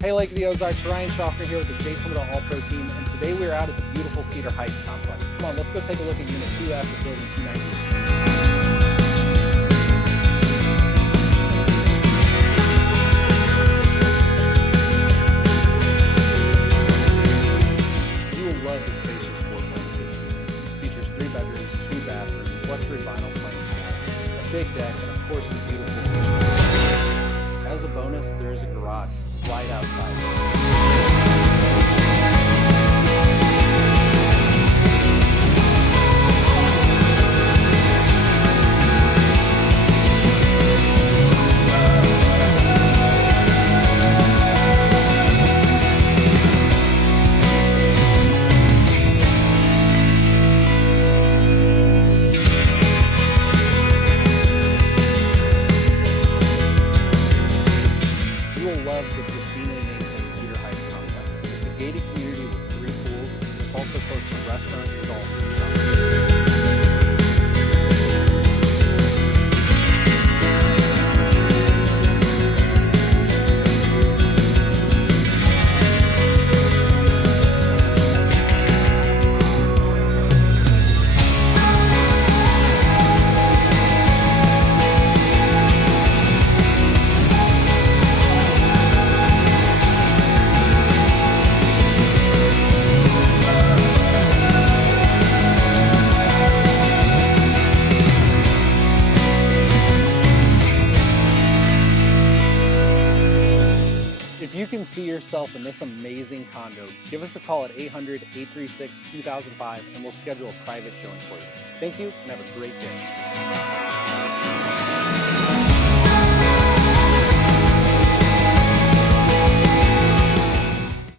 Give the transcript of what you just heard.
Hey, Lake of the Ozarks, Ryan Schaffner here with the Chase Limited All-Pro team, and today we are out at the beautiful Cedar Heights complex. Come on, let's go take a look at Unit 2 after Building 290. You will love the spacious floorplan of this unit. It features 3 bedrooms, 2 bathrooms, luxury vinyl plank, a big deck, and of course the beautiful view. As a bonus, there is a garage right outside. You will love the pristinely maintained Cedar Heights complex. It's a gated community with 3 pools. It's also close to restaurants, golf, and shopping. If you can see yourself in this amazing condo, give us a call at 800-836-2005 and we'll schedule a private showing for you. Thank you and have a great day.